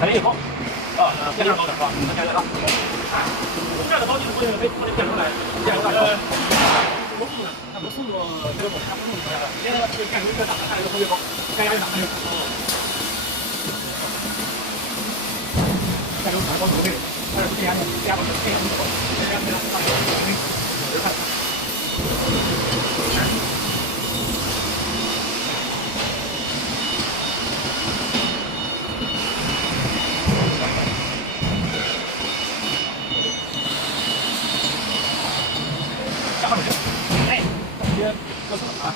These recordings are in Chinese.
踩了以后，这样高的是吧？这样高。这样的高就是为了被变出来，变出来。不速的，它不速度，这个它不速度出来的。现在是干一个大，干一个特别高，干压越大它就高。干这种长高不对，它是变压的，变压不是变压不高，变压变大，有看。哎，直接割死了啊！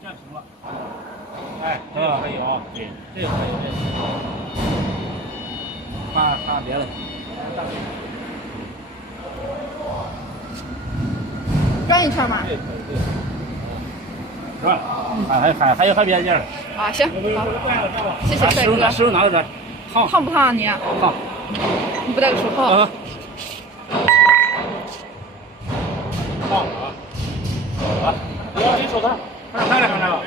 这样行了。哎，这个可以啊，对，这个可以，这个。看别的。转一圈嘛。对，可以，对。是吧？还有别的地儿。啊，行，好，谢谢帅哥。手拿着这，烫不烫啊你？烫。你不戴个手套？啊。烫啊！啊，你要手套，看着吧。